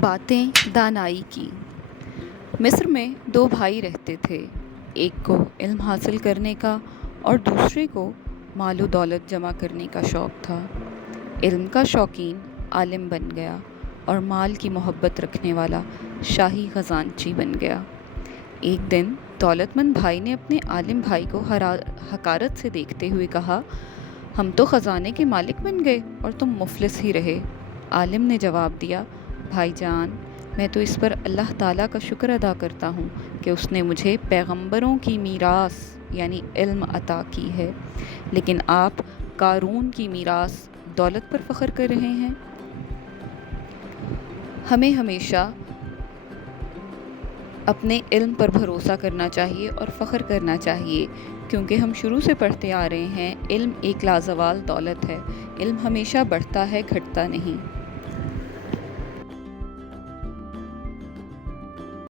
باتیں دانائی کی۔ مصر میں دو بھائی رہتے تھے، ایک کو علم حاصل کرنے کا اور دوسرے کو مال و دولت جمع کرنے کا شوق تھا۔ علم کا شوقین عالم بن گیا اور مال کی محبت رکھنے والا شاہی خزانچی بن گیا۔ ایک دن دولت مند بھائی نے اپنے عالم بھائی کو حقارت سے دیکھتے ہوئے کہا، ہم تو خزانے کے مالک بن گئے اور تم مفلس ہی رہے۔ عالم نے جواب دیا، بھائی جان، میں تو اس پر اللہ تعالیٰ کا شکر ادا کرتا ہوں کہ اس نے مجھے پیغمبروں کی میراث یعنی علم عطا کی ہے، لیکن آپ قارون کی میراث دولت پر فخر کر رہے ہیں۔ ہمیں ہمیشہ اپنے علم پر بھروسہ کرنا چاہیے اور فخر کرنا چاہیے، کیونکہ ہم شروع سے پڑھتے آ رہے ہیں، علم ایک لازوال دولت ہے۔ علم ہمیشہ بڑھتا ہے، گھٹتا نہیں۔